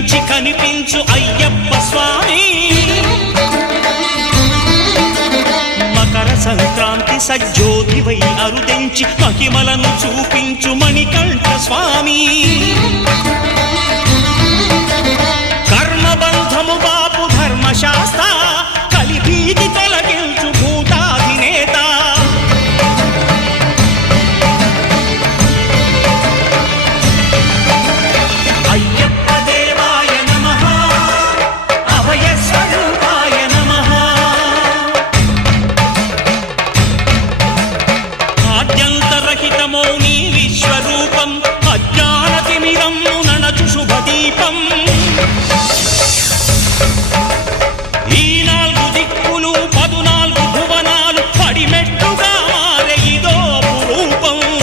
కనిపించి కనిపించు అయ్యప్ప స్వామి మకర సంక్రాంతి సజ్జోతివై అరుదెంచి మహిమలను చూపించు మణికంఠ స్వామి కర్మబంధము బాపు ధర్మశాస్త్ర కలిభీతి తొలగించు భూతాధినేత అయ్యప్ప దేవాయ నమః అభయ స్వరూపాయ నమః ఆద్యంతరహితమౌ నీ విశ్వరూపం అజ్ఞానతిమిరము నణచు శుభదీపం